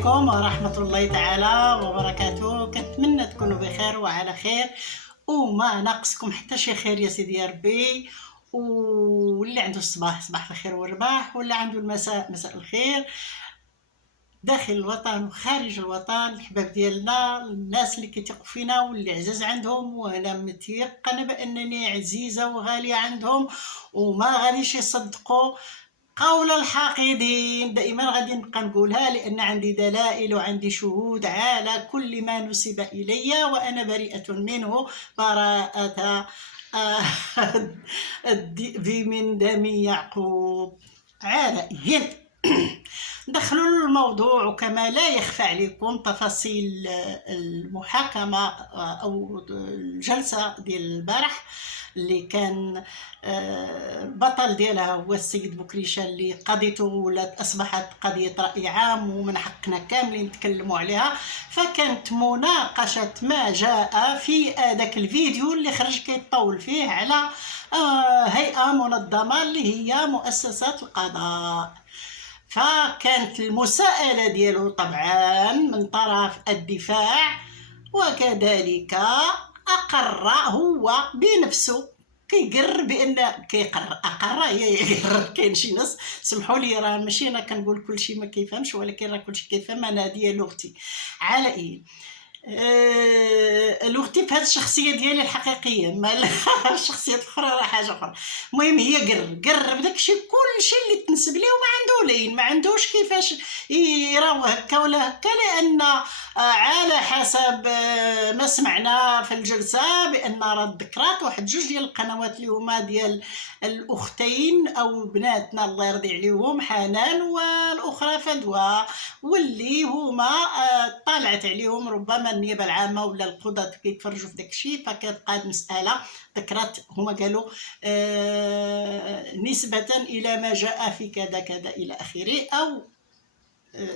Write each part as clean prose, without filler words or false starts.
عليكم ورحمة الله تعالى وبركاته. كنتمنى تكونوا بخير وعلى خير وما ناقصكم حتى شي خير يا سيدي يا ربي. واللي عنده الصباح صباح الخير والرباح، واللي عنده المساء مساء الخير. داخل الوطن وخارج الوطن الحباب ديالنا، الناس اللي كيثيقوا فينا واللي عزاز عندهم، وانا متيقنه بانني عزيزه وغاليه عندهم وما غاديش يصدقوا قول الحاقدين. دائما غادي نبقى نقولها لان عندي دلائل وعندي شهود على كل ما نسب الي وانا بريئه منه براءه الذئب من دم يعقوب. عالئين دخلوا الموضوع. وكما لا يخفى عليكم تفاصيل المحاكمة أو الجلسة ديال البارح اللي كان البطل ديالها هو السيد بكريشة، اللي قضيته ولات أصبحت قضية رأي عام ومن حقنا كاملين نتكلموا عليها. فكانت مناقشة ما جاء في ذاك الفيديو اللي خرج كيطول فيه على هيئة منظمة اللي هي مؤسسة القضاء. فكانت المساءلة ديالو طبعا من طرف الدفاع، وكذلك أقر هو بنفسه كيقر بان اقر يقر. كاين شي ناس سمحوا لي راه ماشي انا كنقول كلشي ما كيفهمش، ولكن راه كلشي كيفهم. انا هذه لغتي. على اي لغتي في هذه الشخصيه ديالي الحقيقيه، ما الشخصيات الاخرى راه حاجه اخرى. المهم هي قر بداكشي كلشي اللي تنسب ليه وما عنده لين، ما عندوش كيفاش يراوه هكا ولا هكا، لان على حسب ما سمعنا في الجلسه بان راه ذكرات واحد جوج ديال القنوات اللي هما ديال الاختين او بناتنا الله يرضي عليهم، حنان والاخرى فدوى، واللي هما طالعت عليهم ربما النيابه العامه ولا القضاه كيتفرجوا في داكشي. فكتبقى المساله ذكرت هما قالوا نسبه الى ما جاء في كذا كذا الى اخره، او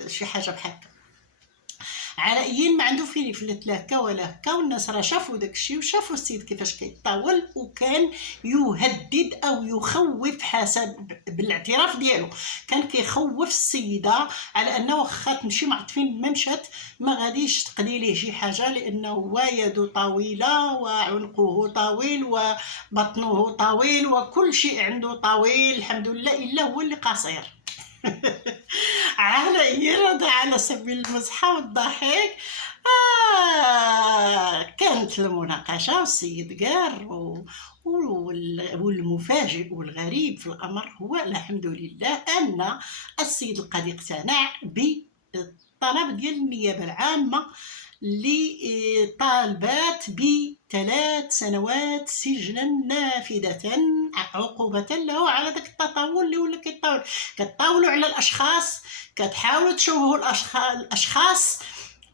شي حاجه بحال هكا. على ايين ما عنده فين يفلت لا هكا ولا هكا. والناس راه شافوا داكشي وشافوا السيد كيفاش كيطاول، وكان يهدد او يخوف حسب بالاعتراف ديالو. كان كيخوف السيده على انه واخا تمشي ما عرفت فين ما مشات ما غاديش تقضي ليه شي حاجه، لانه هو يده طويله وعنقه طويل وبطنه طويل وكل شيء عنده طويل الحمد لله، الا هو اللي قصير. على سبيل المزحة والضحك كانت المناقشة والسيد قار والمفاجئ والغريب في الأمر هو الحمد لله أن السيد القاضي اقتنع بالطلب ديال النيابة العامة اللي طالبات ب3 سنوات سجنا نافذة عقوبة له على داك التطاول اللي ولا كتطاولوا على الاشخاص، كتحاولوا تشوهوا الاشخاص،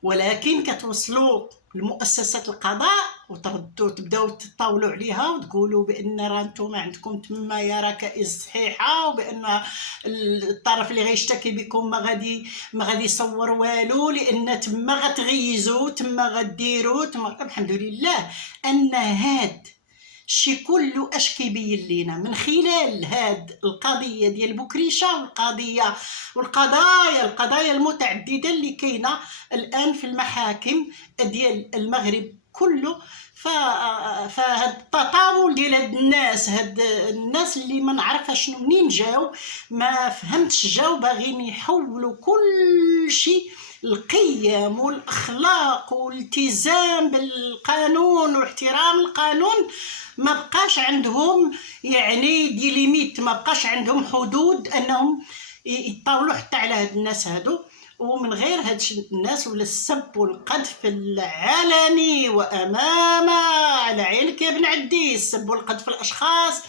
ولكن كتوصلوا لمؤسسة القضاء وتردوا تبداو تطاولوا عليها وتقولوا بان راه نتوما عندكم تما يا ركائز صحيحه، وبان الطرف اللي غيشتكي بكم ما غادي يصور والو، لان تما غتغيزوا تما غديروا تما. الحمد لله ان هاد شي كله اش كيبين لينا من خلال هاد القضيه ديال بكريشه والقضايا المتعدده اللي كاينه الان في المحاكم ديال المغرب كله. فهاد التطاول ديال هاد الناس اللي ما نعرفها شنو منين جاو، ما فهمتش جاو باغيين يحولوا كل شيء القيم والاخلاق والالتزام بالقانون واحترام القانون. ما بقاش عندهم يعني دي ليميت، ما بقاش عندهم حدود انهم يطاولوا حتى على هاد الناس هادو. ومن غير هاد الناس ولا السب والقذف العلني وامام على عينك يا بن عدي، السب والقذف الاشخاص،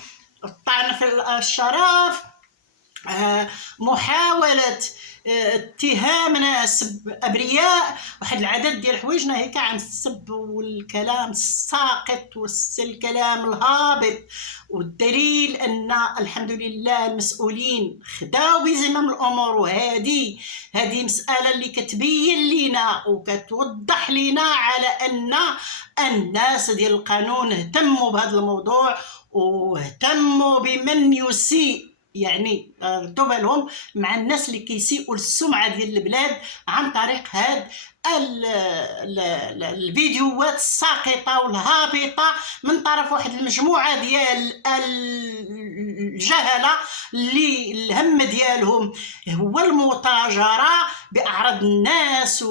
الطعن في الشرف، محاولة اتهام ناس ابرياء، واحد العدد ديال الحوايج ناهيك عن السب والكلام الساقط والكلام الهابط. والدليل ان الحمد لله المسؤولين خداو بزمام الامور، وهذه مساله اللي كتبين لينا وكتوضح لينا على ان الناس ديال القانون اهتموا بهذا الموضوع واهتموا بمن يسيء يعني ردوا بالهم مع الناس اللي كيسيئوا السمعه ديال البلاد عن طريق هاد الفيديوهات الساقطه والهابطه من طرف واحد المجموعه ديال الجهله اللي الهم ديالهم هو المتاجره باعراض الناس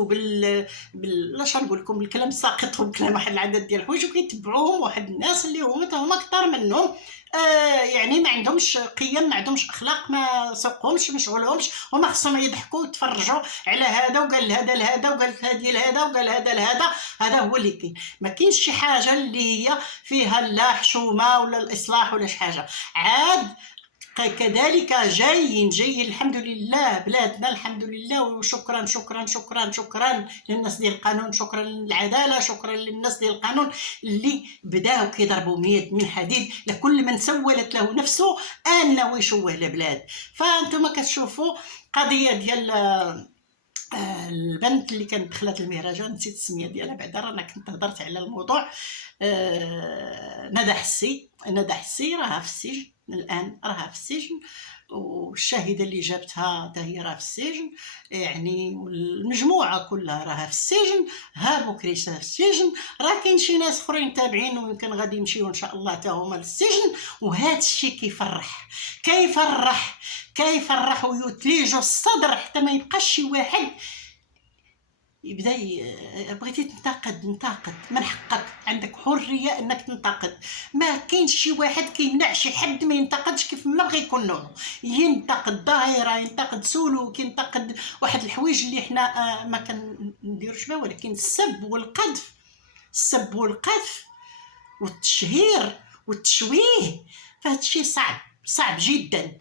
لاش غنقول لكم بالكلام الساقط وبكلام واحد العدد ديال الحوايج، وكيتبعوهم واحد الناس اللي هما اكثر منهم يعني ما عندهمش قيم، ما عندهمش اخلاق، ما سوقهمش، ما شغلهمش، هما خصهم يضحكوا ويتفرجوا على هذا وقال هذا لهذا وقالت هذه لهذا وقال هذا لهذا. هذا هو اللي كاين، ما كاينش شي حاجه اللي هي فيها لا حشومه ولا الاصلاح ولا شي حاجه. عاد كذلك جايين الحمد لله بلادنا الحمد لله، وشكرا شكرا شكرا شكرا للناس ديال القانون، شكرا للعداله، شكرا للناس ديال القانون اللي بداو كيضربوا ميد من حديد لكل من سولت له نفسه انه يشوه البلاد. فانتم كتشوفوا قضيه ديال البنت اللي كانت دخلت المهرجان، نسيت السميه ديالها بعدا، رانا كنت هضرت على الموضوع. ندى حسي راها في السجن الان، راها في السجن، والشاهده اللي جابتها حتى هي راها في السجن، يعني المجموعه كلها راها في السجن، هابو كريسه في السجن، راه كاين شي ناس اخرين تابعين ويمكن غادي يمشيو ان شاء الله حتى هما للسجن. وهذا الشيء كيفرح ويثلج الصدر حتى ما يبقاش شي واحد يبدا بغيتي تنتقد من حقك، عندك حريه انك تنتقد، ما كاينش شي واحد كيمنع شي حد ما ينتقدش كيف ما بغى يكون نوعه، ينتقد ظاهره، ينتقد سلوك، ينتقد واحد الحوايج اللي حنا ما كنديروش بها، ولكن السب والقذف والتشهير والتشويه، فهاد الشيء صعب جدا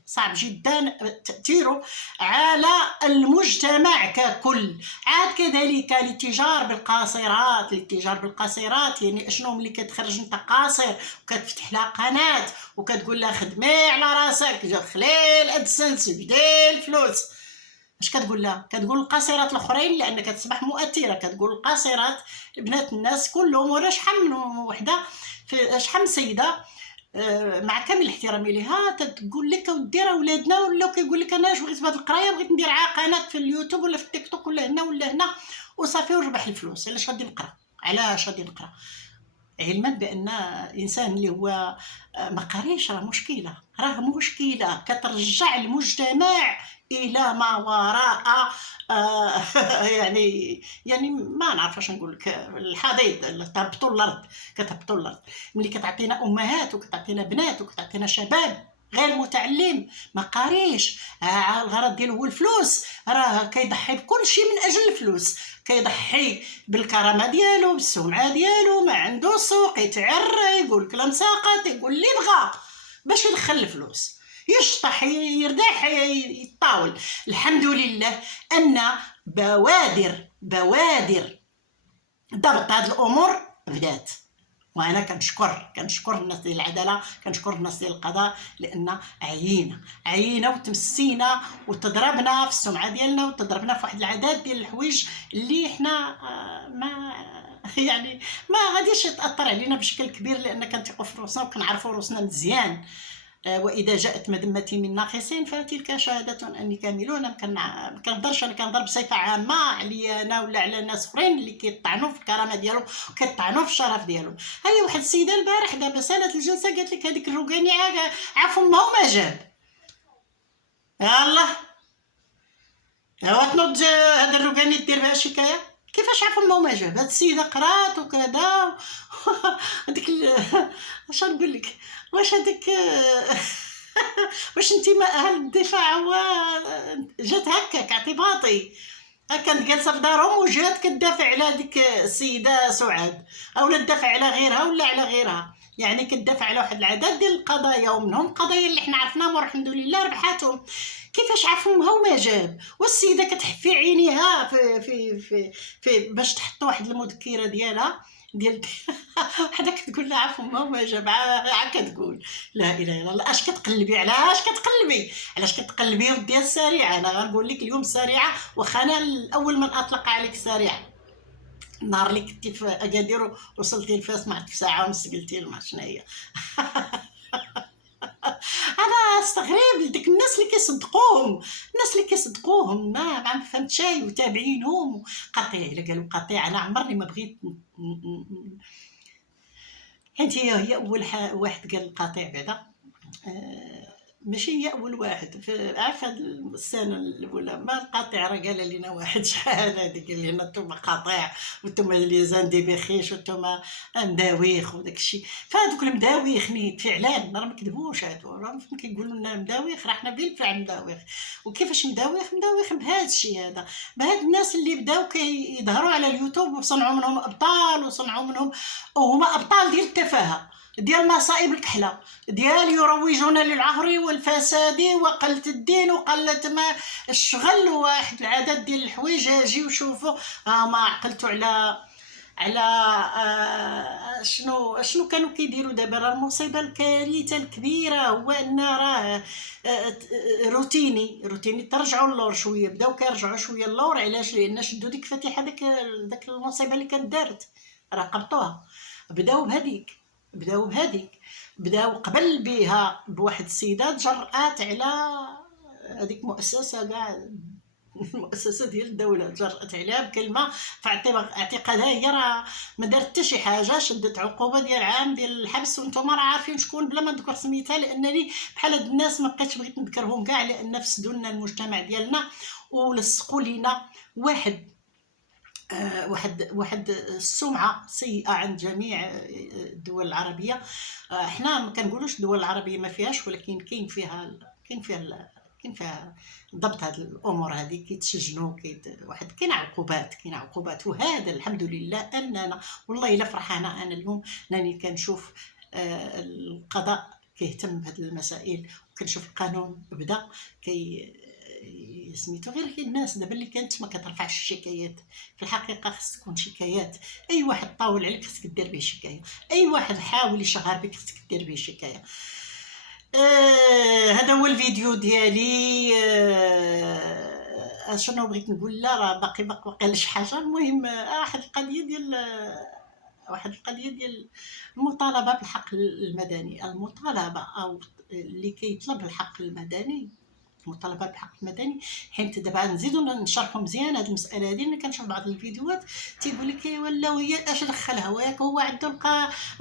تأثيره على المجتمع ككل. عاد كذلك الاتجار بالقاصرات، يعني اشنو ملي كتخرج انت قاصر وكتفتح لها قناه وكتقول لها خدمي على راسك، دخلي الادسنس بدي الفلوس، اش كتقول لها؟ كتقول القاصرات الاخرين لان كتصبح مؤثره، كتقول القاصرات بنات الناس كلهم، ولا شحال من وحده، شحال من سيده مع كامل احترامي ليها تقول لك ودي راه ولادنا ولاو كيقول لك انا بغيت بهاد القرايه، بغيت ندير قناه في اليوتيوب ولا في التيك توك ولا هنا وصافي وربح الفلوس، علاش غادي نقرا؟ علما بان الانسان اللي هو ما قاريش راه مشكله كترجع المجتمع الى ما وراء يعني ما نعرف اش نقول لك، الحضيض، كتهبطوا الارض. ملي كتعطينا امهات وكتعطينا بنات وكتعطينا شباب غير متعلم ما قاريش، الغرض ديالو هو الفلوس، راه كيضحي بكل شيء من اجل الفلوس، كيضحي بالكرامه ديالو، بالسمعه ديالو، ما عنده سوق، يتعرى، يقول كلام ساقط، يقول اللي بغى باش يدخل الفلوس، يشطح، يردح، يطاول. الحمد لله ان بوادر ضبط هذه الامور بدات، وانا كنشكر الناس ديال العداله، كنشكر الناس ديال القضاء، لان عيينا وتمسينا وتضربنا في السمعه ديالنا وتضربنا في واحد العدد ديال الحوايج اللي حنا ما يعني ما غاديش تاثر علينا بشكل كبير، لان كنثقوا في روسنا وكنعرفوا روسنا مزيان. واذا جاءت مذمتي من ناقصين فتلك شهاده اني كامل. انا ما كنهضرش، انا كنهضر بصفه عامه عليا انا ولا على ناس اخرين اللي كيطعنوا في الكرامه ديالهم وكيطعنوا في الشرف ديالهم. هي واحد السيده البارح دابا سالت الجلسه قالت لك هذيك الروقاني عفوا ما هو ما جاب، يلاه تنوض هذا الروقاني دير بها شكايه، كيفاش عفوا ما هو ما جاب؟ هاد السيده قرات وكذا هذيك اش نقول لك، واش هذيك واش انت ما اهل الدفاع هو جات هكاك اعتباطي، كانت جالسه في دارهم وجات كتدافع على هذيك السيده سعاد، او تدافع على غيرها ولا على غيرها، يعني كتدافع على واحد العدد ديال القضايا، ومنهم القضايا اللي حنا عرفناهم والحمد لله ربحاتهم. كيفاش عرفوا هو ما جاب؟ والسيده كتحفي عينيها في باش تحط واحد المذكره ديالها ديال حدا كتقول لها عفوا ما جاب، كتقول لا اله الا الله. اش كتقلبي؟ علاش كتقلبي ودي السريعه؟ انا غنقول لك اليوم السريعه، واخا انا الاول من اطلق عليك السريعه، النهار اللي كنتي في اكادير وصلتي لفاس ما عرفت في ساعه ونص قلتي لي ما شنو هي. انا كنستغرب ديك الناس اللي كيصدقوهم ما فهمت شي وتابعينهم قطيع. الا قالوا قطيع انا عمرني ما بغيت حيت هي اول واحد قال القطيع بعدا. ماشي هي اول واحد عارفه هاد السنه الاولى ما القاطع راه قال لنا واحد شحال هادي قال لنا نتوما قاطع وانتم لي زان دي بخيش وانتم مداويخ وداك الشيء. فهادوك المداويخ نيت فعلا راه ما كذبوش هادو راه كيقولوا لنا مداويخ راه حنا بالفعل مداويخ. وكيفاش مداويخ بهذا الشيء هذا بهاد الناس اللي بداو كيظهروا على اليوتيوب وصنعوا منهم ابطال وصنعوا منهم وهما ابطال ديال التفاهه ديال مصائب الكحله ديال يروجون للعهر والفساد وقلة الدين وقلة ما الشغل وواحد العدد ديال الحوايج. اجيو شوفوا ما عقلتوا على شنو كانوا كيديروا دابا. راه المصيبه الكارثه الكبيره هو ان راه روتيني ترجعوا اللور شويه بداو كيرجعوا شويه اللور. علاش؟ لان شدوا ديك الفاتحه داك المصيبه اللي كانت دارت راه قبطوها. بداو بهذيك بداو قبل بها بواحد السيده جرأت على هذيك مؤسسه كاع المؤسسه ديال الدوله جرأت عليها بكلمه في اعتقادها هي راه ما دارت حتى شي حاجه. شدت عقوبه ديال عام ديال الحبس وانتم راه عارفين شكون بلا ما نذكر سميتها لانني بحال هاد الناس ما بقيتش بغيت نذكرهم كاع لان فسدوا لنا المجتمع ديالنا ولصقوا لينا واحد السمعه سيئه عند جميع الدول العربيه. احنا ما كنقولوش الدول العربيه ما فيهاش ولكن كاين فيها ضبط هذه الامور هذه كيتسجنوا كاين عقوبات. وهذا الحمد لله اننا والله الا فرحانه انا اليوم انني كنشوف القضاء كيهتم بهذه المسائل وكنشوف القانون بدا سميتو. غير الناس دابا اللي كانت ما كترفعش الشكايات في الحقيقه خص تكون شكايات. اي واحد طاول عليك خصك دير به شكايه. اي واحد حاول يشهر بك خصك دير به شكايه. هذا هو الفيديو ديالي. شنو بغيت نقول؟ لا راه باقي شي حاجه. المهم واحد القضيه ديال المطالبه بالحق المدني. المطالبه او اللي كيطلب الحق المدني المطالبه بالحق المدني. حيت دابا نزيدو نشرحوا مزيان هذه المساله هذه. ملي كنشوف بعض الفيديوهات تيقول لك ولا هي اش دخلها وياك هو عنده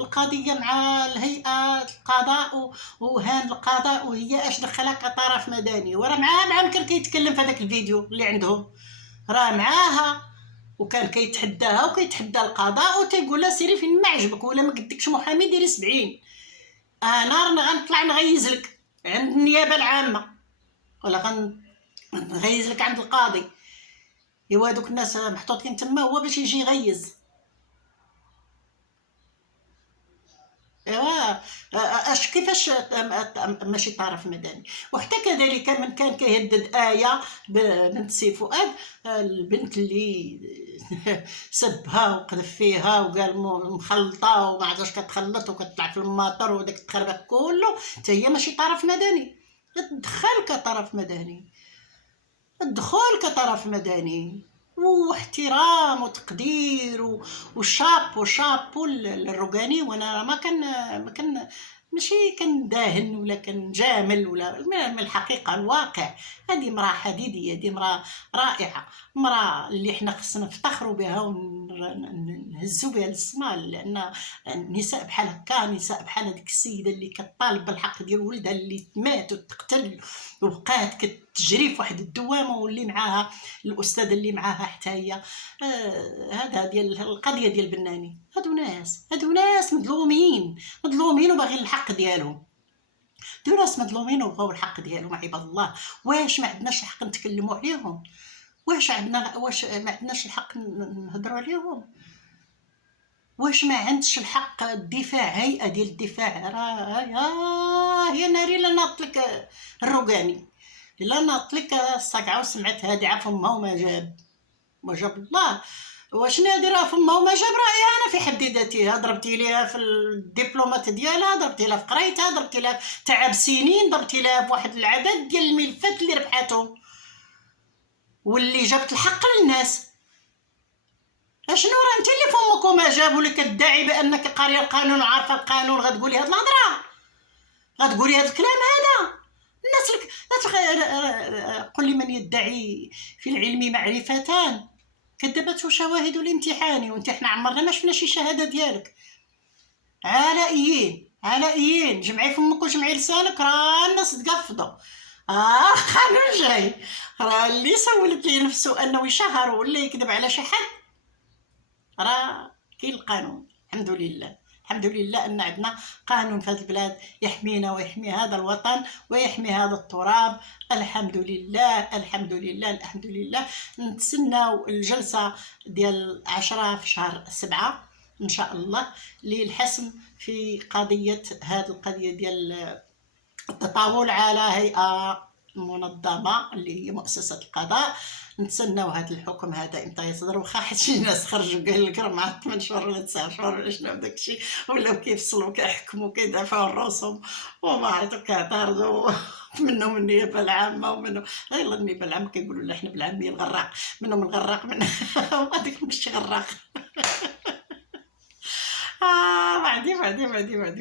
القضيه مع الهيئه القضاء وهان القضاء وهي اش دخلها كطرف مدني وراه معاه ممكن كيتكلم في هذاك الفيديو اللي عندهم راه معاها وكان كيتحداها وكيتحدى القضاء وتيقول لها سيري فين ما عجبك ولا ما قدكش محامي ديري 70 انا غنطلع نغيز لك عند النيابه العامه ولا غنغيز لك عند القاضي. ايوا دوك الناس محطوطين تما هو باش يجي يغيز. ايوا اش كيفاش ماشي طرف مدني؟ وحتى كذلك من كان كيهدد آية بنت سي فؤاد البنت اللي سبها وقذف فيها وقال مخلطه وما عادش كتخلط وكتطلع في الماطر وداك التخربيق كله حتى هي ماشي طرف مدني. الدخول كطرف مدني واحترام وتقدير وشابو للرقاني. وانا ما كان ماشي كنداهن ولا كنجامل ولا من الحقيقه الواقع. هذه امراه حديديه، هذه امراه رائعه، امراه اللي حنا خصنا نفتخروا بها ونهزوا بها للسماء. لان النساء بحال هكا، نساء بحال هذيك السيده اللي كطالب بالحق ديال ولدها اللي مات وتقتل وبقات كتجري في واحد الدوامه واللي معاها الاستاذه اللي معاها حتى هي. هذا ديال القضيه ديال بناني. هادو ناس مظلومين وباغيين الحق ديالهم. دو ناس مظلومين وبغاو الحق ديالهم عباد الله. واش ما عندناش الحق نتكلموا عليهم؟ واش ما عندناش الحق نهضروا عليهم؟ واش ما عندش الحق الدفاع؟ هيئه ديال الدفاع راه يا ناري لا ناطلك الرقاني لا ناطلك الصقعه وسمعت هادي عا فمها وما جاب الله. واش نادي راه فمها وما جاب راهي انا في حد ذاتها ضربتي ليها في الدبلومات ديالها، ضربتي لها في قرايتها، ضربتي لها تعب سنين، ضربتي لها بواحد العدد ديال الملفات اللي ربحاتهم واللي جابت الحق للناس. اشنو راه انت اللي فمك وما جاب واللي كتدعي بانك قاريه القانون وعارفه القانون غتقولي هاد الهضره، غتقولي هاد الكلام هذا؟ الناس لك قل لي من يدعي في العلم معرفتان كذبته شواهد الامتحان. وانت احنا عمرنا ما شفنا شي شهاده ديالك. علائيين جمعي فمك وجمعي لسانك، راه الناس تقفضوا. قانون جاي، راه اللي سولت لي نفسه انه يشهر ولا يكذب على شي حد راه كاين القانون. الحمد لله، الحمد لله ان عندنا قانون في هذه البلاد يحمينا ويحمي هذا الوطن ويحمي هذا التراب. الحمد لله الحمد لله الحمد لله. نتسناو الجلسه ديال 10 في شهر 7 ان شاء الله للحسم في قضيه هذه القضيه ديال التطاول على هيئه منظمه اللي هي مؤسسه القضاء. نتسناو هذا الحكم هذا امتى يصدر. واخا حيت شي ناس خرجوا قال لك راه مع 8 شهور ولا 9 شهور ولا شنو داكشي، ولاو كيفصلوا كيحكموا كيدافعوا الرسوم وما عرفتوا كيعترضوا منهم النيابه العامه ومنهم يلا النيابه العامه كيقولوا لا حنا بالعاميه الغراق منهم الغراق من هذيك ماشي غراق. بعدي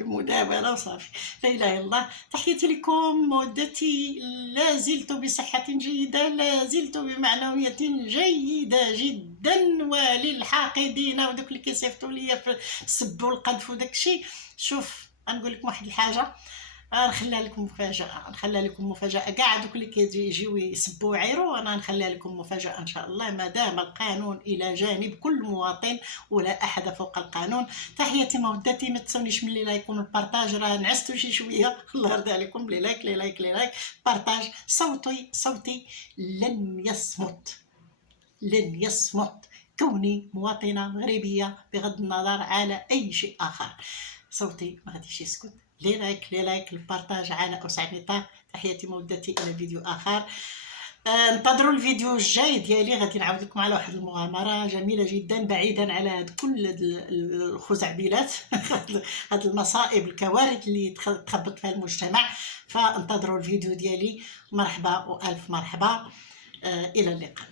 مداولة وصافي. لا إله إلا الله. تحياتي لكم مودتي، لا زلت بصحة جيدة، لا زلت بمعنوية جيدة جدا. وللحاقدين ودوك اللي كيصيفطوا ليا في السب والقذف وداك الشيء، شوف غنقول لكم واحد الحاجة، نخليها لكم مفاجأة. كاع دوك اللي كيجيو يسبوا ويعيروا انا نخليها لكم مفاجأة ان شاء الله، ما دام القانون الى جانب كل مواطن ولا احد فوق القانون. تحياتي مودتي، ما تنسونيش من لي لايك والبارطاج، راه نعستوا شي شويه الله يرضي عليكم. لي لايك بارطاج. صوتي لن يصمت كوني مواطنة مغربية بغض النظر على اي شيء اخر. صوتي ما غاديش يسكت. لي لايك البارطاج على اوسع نطاق. تحياتي مودتي الى فيديو اخر. انتظروا الفيديو الجاي ديالي، غادي نعاود لكم على واحد المغامره جميله جدا بعيدا على هاد كل الخزعبلات هاد المصائب الكوارث اللي تخبط فيها المجتمع. فانتظروا الفيديو ديالي. مرحبا والف مرحبا. الى اللقاء.